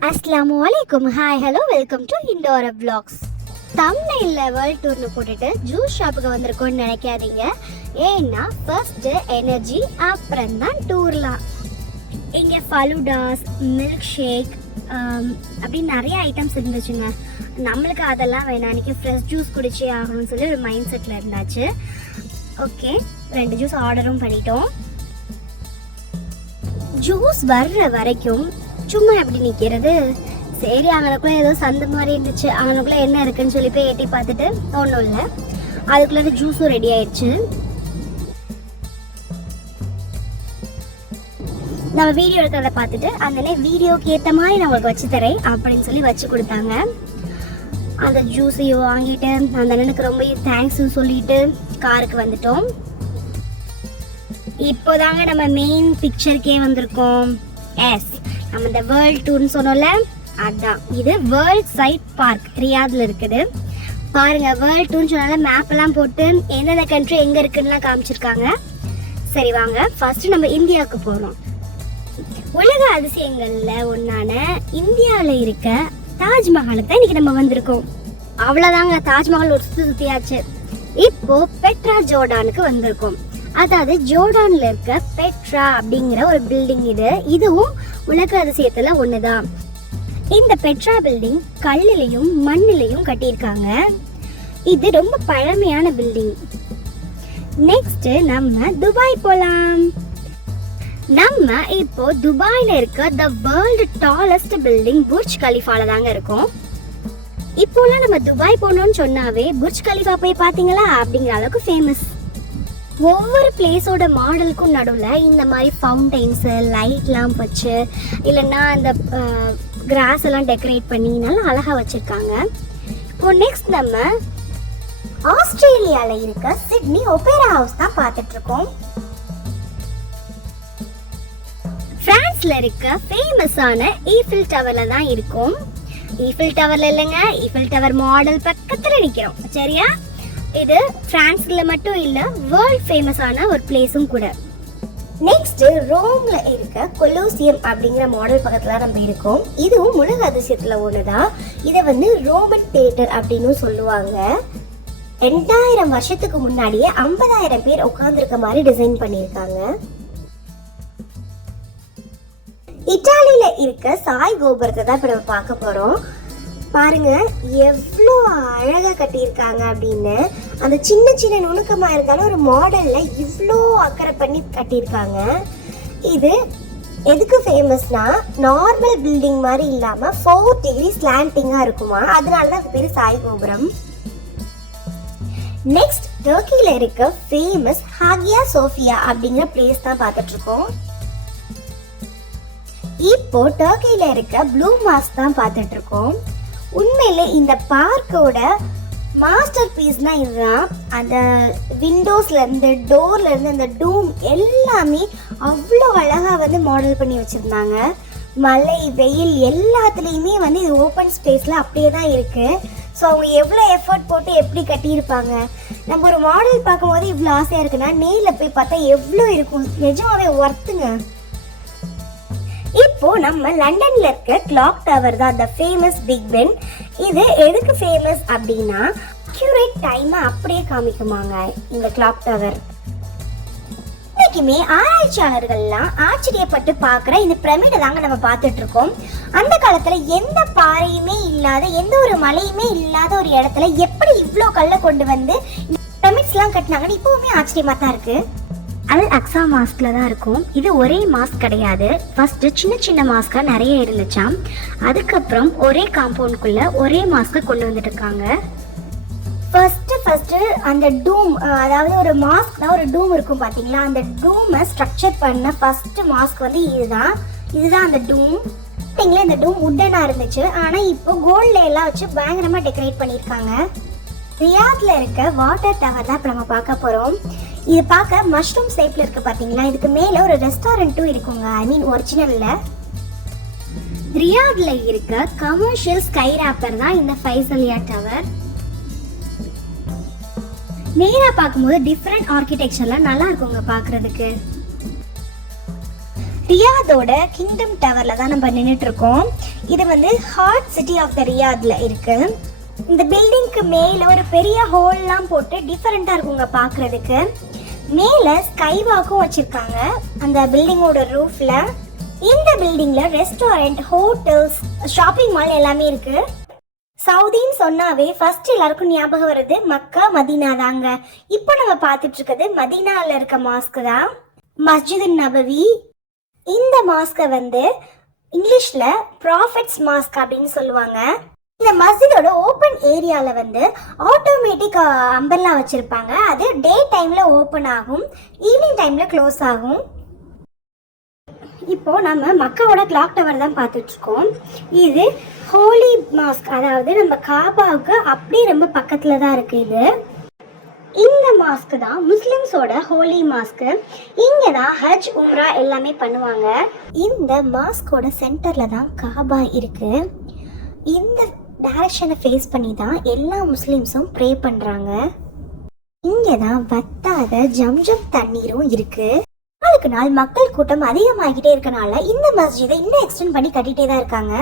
Assalamualaikum. Hi, hello, welcome to Indo vlogs. thumbnail world டூர்னு போட்டுட்டு juice ஷாப்புக்கு வந்திருக்கோம்னு நினைக்காதீங்க. ஏன்னா ஃபர்ஸ்ட் எனர்ஜி அப்புறம் தான் டூர்லாம். இங்கே ஃபலூடாஸ், மில்க் ஷேக் அப்படி நிறைய ஐட்டம்ஸ் இருந்துச்சுங்க. நம்மளுக்கு அதெல்லாம் வேணாம், அன்றைக்கி ஃப்ரெஷ் ஜூஸ் குடிச்சே ஆகணும்னு சொல்லி ஒரு மைண்ட் செட்டில் இருந்தாச்சு. ஓகே, 2 ஜூஸ் ஆர்டரும் பண்ணிட்டோம். ஜூஸ் வர்ற வரைக்கும் சும்மா எப்படி நிற்கிறது. சரி, அவனுக்குள்ளே ஏதோ சந்து மாதிரி இருந்துச்சு, அவனுக்குள்ளே என்ன இருக்குன்னு சொல்லி போய் எட்டி பார்த்துட்டு ஒன்றும் இல்லை, அதுக்குள்ளே ஜூஸும் ரெடி ஆயிடுச்சு. நம்ம வீடியோ எடுக்கிறத பார்த்துட்டு அந்த வீடியோக்கு ஏற்ற மாதிரி நான் உங்களுக்கு வச்சு தரேன் அப்படின்னு சொல்லி வச்சு கொடுத்தாங்க. அந்த ஜூஸையும் வாங்கிட்டு அந்த அண்ணனுக்கு ரொம்ப தேங்க்ஸும் சொல்லிட்டு காருக்கு வந்துட்டோம். இப்போதாங்க நம்ம மெயின் பிக்சருக்கே வந்திருக்கோம். எஸ், நம்ம இந்த வேர்ல்ட் டூர்னு சொன்னோம்ல, அதுதான் இது. வேர்ல்ட் சைட் பார்க் ரியாத்ல இருக்குது. பாருங்க, வேர்ல்ட் டூர்னு சொன்னால மேப் எல்லாம் போட்டு எந்தெந்த கண்ட்ரி எங்க இருக்குன்னுலாம் காமிச்சிருக்காங்க. சரி வாங்க, ஃபர்ஸ்ட் நம்ம இந்தியாவுக்கு போறோம். உலக அதிசயங்கள்ல ஒன்னான இந்தியாவில் இருக்க தாஜ்மஹாலுக்கு தான் இன்னைக்கு நம்ம வந்திருக்கோம். அவ்வளவுதாங்க, தாஜ்மஹால் ஒரு சுத்தியாச்சு. இப்போ பெட்ரா ஜோர்டானுக்கு வந்திருக்கோம். அதாவது ஜோர்டான்ல இருக்க பெட்ரா அப்படிங்கிற ஒரு பில்டிங் இதுவும் உலக அதிசயத்துல ஒண்ணுதான். இந்த பெட்ரா பில்டிங் கல்லிலையும் மண்ணிலையும் கட்டியிருக்காங்க. இது ரொம்ப பழமையான பில்டிங். நெக்ஸ்ட் நம்ம துபாய் போலாம். நம்ம இப்போ துபாயில இருக்க the world tallest building Burj கலிஃபால தாங்க இருக்கோம். இப்போலாம் நம்ம துபாய் போனோம்னு சொன்னாவே புர்ஜ் கலிஃபா போய் பாத்தீங்களா அப்படிங்கிற அளவுக்கு ஃபேமஸ். ஒவ்வொரு பிளேஸோட மாடலுக்கும் நடுவில் இந்த மாதிரி ஃபவுண்டைன்ஸு, லைட்லாம் வச்சு, இல்லைன்னா அந்த கிராஸ் எல்லாம் டெக்கரேட் பண்ணி நல்லா அழகாக வச்சுருக்காங்க. இப்போ நெக்ஸ்ட் நம்ம ஆஸ்திரேலியாவில் இருக்க சிட்னி ஒபேரா ஹவுஸ் தான் பார்த்துட்ருக்கோம். பிரான்ஸ்ல இருக்க ஃபேமஸான ஈஃபில் டவரில் தான் இருக்கும். ஈஃபில் டவரில் இல்லைங்க, ஈஃபில் டவர் மாடல் பக்கத்தில் நிற்கிறோம். சரியா? இது பிரான்ஸ்ல மட்டும் இல்ல, வேர்ல்ட் ஃபேமஸான ஒரு பிளேஸும் கூட. நெக்ஸ்ட் ரோம்ல இருக்க கொலோசியம் அப்படிங்கிற மாடல் பக்கத்துல நம்ம இருக்கோம். இதுவும் உலக அதிசயத்துல ஒண்ணுதான். இதை ரோமன் தியேட்டர் அப்படின்னு சொல்லுவாங்க. 2000 வருஷத்துக்கு முன்னாடியே 50,000 பேர் உட்கார்ந்துருக்க மாதிரி டிசைன் பண்ணியிருக்காங்க. இத்தாலியில இருக்க சாய் கோபுரத்தை தான் இப்ப நம்ம பார்க்க போறோம். பாருங்க எவ்வளோ அழகா கட்டியிருக்காங்க அப்படின்னு. அந்த சின்ன சின்ன நுணுக்கமா இருந்தாலும் ஒரு மாடல்ல இவ்வளோ அக்கறை பண்ணி கட்டியிருக்காங்க. இது எதுக்கு ஃபேமஸ்னா, நார்மல் பில்டிங் மாதிரி இல்லாம 4 டிகிரி ஸ்லாண்டிங்கா இருக்குமா, அதனாலதான் பேரு சாய் கோபுரம். நெக்ஸ்ட் டர்க்கில இருக்க ஃபேமஸ் ஹாகியா சோஃபியா அப்படிங்கிற பிளேஸ் தான் பார்த்துட்டு இருக்கோம். இப்போ டர்க்கில இருக்க ப்ளூ மாஸ்க் தான் பார்த்துட்டு இருக்கோம். உண்மையிலே இந்த பார்க்கோட மாஸ்டர் பீஸ்னா இதுதான். அந்த விண்டோஸ்ல இருந்து, டோர்ல இருந்து, அந்த டூம் எல்லாமே அவ்வளோ அழகா மாடல் பண்ணி வச்சிருந்தாங்க. மழை, வெயில் எல்லாத்துலேயுமே இது ஓப்பன் ஸ்பேஸ்ல அப்படியே தான் இருக்கு. ஸோ அவங்க எவ்வளோ எஃபர்ட் போட்டு எப்படி கட்டியிருப்பாங்க. நம்ம ஒரு மாடல் பார்க்கும்போது இவ்வளோ ஆசையா இருக்குன்னா, நேரில் போய் பார்த்தா எவ்வளோ இருக்கும். நிஜமாவே ஒர்த்துங்க. இப்போ நம்ம லண்டன்ல இருக்க கிளாக் டவர் தான் த ஃபேமஸ் பிக் பென். இது எதுக்கு ஃபேமஸ் அப்படின்னா, அக்யூரேட் டைமை அப்படியே காமிக்குமாங்க இந்த கிளாக் டவர். இன்னைக்குமே ஆராய்ச்சியாளர்கள்லாம் ஆச்சரியப்பட்டு பார்க்குற இந்த பிரமிடை தாங்க நம்ம பார்த்துட்டு இருக்கோம். அந்த காலத்துல எந்த பாறையுமே இல்லாத, எந்த ஒரு மலையுமே இல்லாத ஒரு இடத்துல எப்படி இவ்வளோ கல்லை கொண்டு பிரமிட்ஸ்லாம் கட்டினாங்கன்னு இப்பவுமே ஆச்சரியமா தான் இருக்கு. அல் அக்ஸா மாஸ்க்ல தான் இருக்கும். இது ஒரே மாஸ்க் கிடையாது. ஃபர்ஸ்ட் சின்ன சின்ன மாஸ்கா நிறைய இருந்துச்சாம். அதுக்கப்புறம் ஒரே காம்பவுண்ட்குள்ள ஒரே மாஸ்க் கொண்டு வந்துட்டு இருக்காங்க. ஃபர்ஸ்ட் அந்த டூம், அதாவது ஒரு மாஸ்க் தான், ஒரு டூம் இருக்கும் பாத்தீங்களா, அந்த டூமை ஸ்ட்ரக்சர் பண்ண ஃபர்ஸ்ட் மாஸ்க் இதுதான் அந்த டூம். இந்த டூம் உட்டனா இருந்துச்சு, ஆனா இப்போ கோல்ட்ல எல்லாம் வச்சு பயங்கரமா டெக்கரேட் பண்ணியிருக்காங்க. ரியாத்ல இருக்க வாட்டர் டவர் தான் இப்போ நம்ம பார்க்க போறோம். இது பார்க்க மஷ்ரூம் ஷேப்ல இருக்கு பாத்தீங்களா. இதுக்கு மேல ஒரு ரெஸ்டாரண்ட்டும் இருக்குங்க. ஐ மீன் ஒரிஜினல்ல. ரியாத்ல இருக்க கமர்ஷியல் ஸ்கை ராப்பர் தான் இந்த ஃபைசலியா டவர். நேரா பார்க்கும்போது டிஃப்ரெண்ட் ஆர்கிடெக்சர்ல நல்லா இருக்குங்க பார்க்கிறதுக்கு. ரியாதோட கிங்டம் டவர்ல தான் நம்ம நின்றுட்டு இருக்கோம். இது வந்து ஹார்ட் சிட்டி ஆஃப் த ரியாத்ல இருக்கு. இந்த பில்டிங்க்கு மேல ஒரு பெரிய ஹோல்லாம் போட்டு டிஃபரெண்டா இருக்குங்க பார்க்கிறதுக்கு. மேல ஸ்கை வாக்கும் வச்சிருக்காங்க அந்த பில்டிங்கோட ரூஃப்ல. இந்த பில்டிங்ல ரெஸ்டாரண்ட், ஹோட்டல்ஸ், ஷாப்பிங் மால் எல்லாமே இருக்கு. சவுதின்னு சொன்னாவே ஃபர்ஸ்ட் எல்லாருக்கும் ஞாபகம் வருது மக்கா, மதீனா தாங்க. இப்போ நம்ம பார்த்துட்டு இருக்கிறது மதீனால இருக்க மாஸ்க் தான், மஸ்ஜித் நபவி. இந்த மாஸ்கை வந்து இங்கிலீஷ்ல ப்ராஃபெட்ஸ் மாஸ்க் அப்படின்னு சொல்லுவாங்க. இந்த மஸ்ஜிதோட ஓப்பன் ஏரியாவில் வந்து ஆட்டோமேட்டிக் அம்பர்லா வச்சுருப்பாங்க. அது டே டைமில் ஓப்பன் ஆகும், ஈவினிங் டைமில் க்ளோஸ் ஆகும். இப்போ நம்ம மக்காவோட கிளாக் டவர் தான் பார்த்துட்டு இருக்கோம். இது ஹோலி மாஸ்க், அதாவது நம்ம காபாவுக்கு அப்படியே ரொம்ப பக்கத்தில் தான் இருக்குது. இது இந்த மாஸ்க் தான் முஸ்லிம்ஸோட ஹோலி மாஸ்க். இங்கே தான் ஹஜ், உம்ரா எல்லாமே பண்ணுவாங்க. இந்த மாஸ்கோட சென்டரில் தான் காபா இருக்குது. இந்த டைரக்ஷனை ஃபேஸ் பண்ணி தான் எல்லா முஸ்லிம்ஸும் ப்ரே பண்ணுறாங்க. இங்கே தான் வத்தாத ஜம்ஜம் தண்ணீரும் இருக்குது. நாளுக்கு நாள் மக்கள் கூட்டம் அதிகமாகிட்டே இருக்கனால இந்த மஸ்ஜிதை இன்னும் எக்ஸ்டெண்ட் பண்ணி கட்டிகிட்டே தான் இருக்காங்க.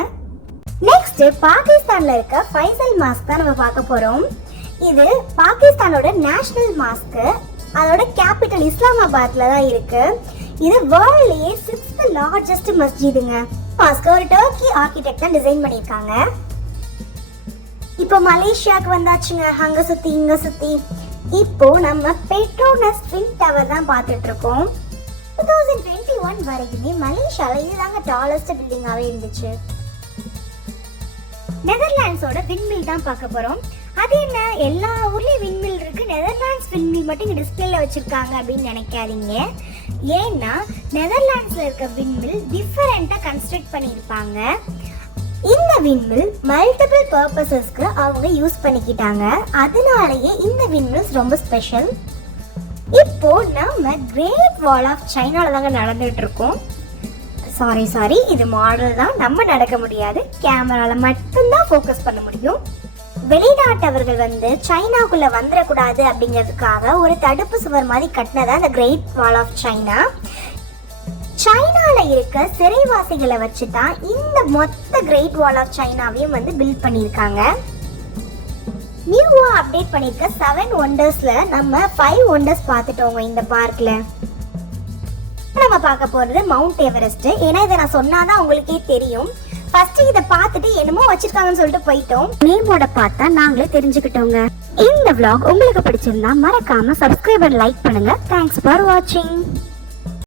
நெக்ஸ்ட் பாகிஸ்தானில் இருக்க ஃபைசல் மாஸ்க் தான் நம்ம பார்க்க போகிறோம். இது பாகிஸ்தானோட நேஷனல் மாஸ்க். அதோட கேபிட்டல் இஸ்லாமாபாத்ல தான் இருக்கு. இது வேர்ல்ட்லயே 6th லார்ஜஸ்ட் மஸ்ஜிதுங்க. மாஸ்க் ஒரு டர்க்கி ஆர்கிடெக்ட் தான் டிசைன் பண்ணியிருக்காங்க. இப்போ மலேசியாவுக்கு வந்தாச்சுங்க, அங்க சுத்தி இங்க சுத்தி. இப்போ நம்ம பெட்ரோனஸ் ட்வின் டவர் தான் பார்த்துட்டு இருக்கோம். 2021 வரைக்குமே மலேசியால இதுதாங்க டாலஸ்ட் பில்டிங்காவே இருந்துச்சு. நெதர்லாண்ட்ஸோட விண்மில் தான் பார்க்க போறோம். அது என்ன, எல்லா ஊர்லயும் விண்மில் இருக்கு, நெதர்லாண்ட்ஸ் விண்மில் மட்டும் இங்க டிஸ்பிளேல வச்சிருக்காங்க அப்படின்னு நினைக்காதீங்க. ஏன்னா நெதர்லாண்ட்ஸ்ல இருக்க விண்மில் டிஃபரெண்டா கன்ஸ்ட்ரக்ட் பண்ணியிருப்பாங்க. இந்த விண்மில் மல்டிபிள் பர்பஸஸ்க்கு அவங்க யூஸ் பண்ணிக்கிட்டாங்க. அதனாலேயே இந்த விண்மில்ஸ் ரொம்ப ஸ்பெஷல். இப்போ நம்ம கிரேட் வால் ஆஃப் சைனால தாங்க நடந்துட்டு இருக்கோம். சாரி, இது மாடல் தான், நம்ம நடக்க முடியாது, கேமரால மட்டும்தான் ஃபோக்கஸ் பண்ண முடியும். வெளிநாட்டவர்கள் வந்து சைனாக்குள்ள வந்துடக்கூடாது அப்படிங்கிறதுக்காக ஒரு தடுப்பு சுவர் மாதிரி கட்டினதா இந்த கிரேட் வால் ஆஃப் சைனா. சைனால இருக்க சிறைவாசிகளை வச்சு தான் இந்த மொத்த கிரேட் வால் ஆஃப் சைனாவையும் வந்து பில்ட் பண்ணியிருக்காங்க. நியூவா அப்டேட் பண்ணிருக்க 7 ஒண்டர்ஸ்ல நம்ம 5 ஒண்டர்ஸ் பார்த்துட்டோங்க இந்த பார்க்ல. நம்ம பார்க்க போறது மவுண்ட் எவரெஸ்ட். ஏன்னா இதை நான் சொன்னாதான் உங்களுக்கே தெரியும். ஃபர்ஸ்ட் இதை பார்த்துட்டு என்னமோ வச்சிருக்காங்கன்னு சொல்லிட்டு போயிட்டோம். நேமோட பார்த்தா நாங்களே தெரிஞ்சுக்கிட்டோங்க. இந்த vlog உங்களுக்கு பிடிச்சிருந்தா மறக்காம சப்ஸ்கிரைப் அண்ட் லைக் பண்ணுங்க. தேங்க்ஸ் ஃபார் வாட்சிங்.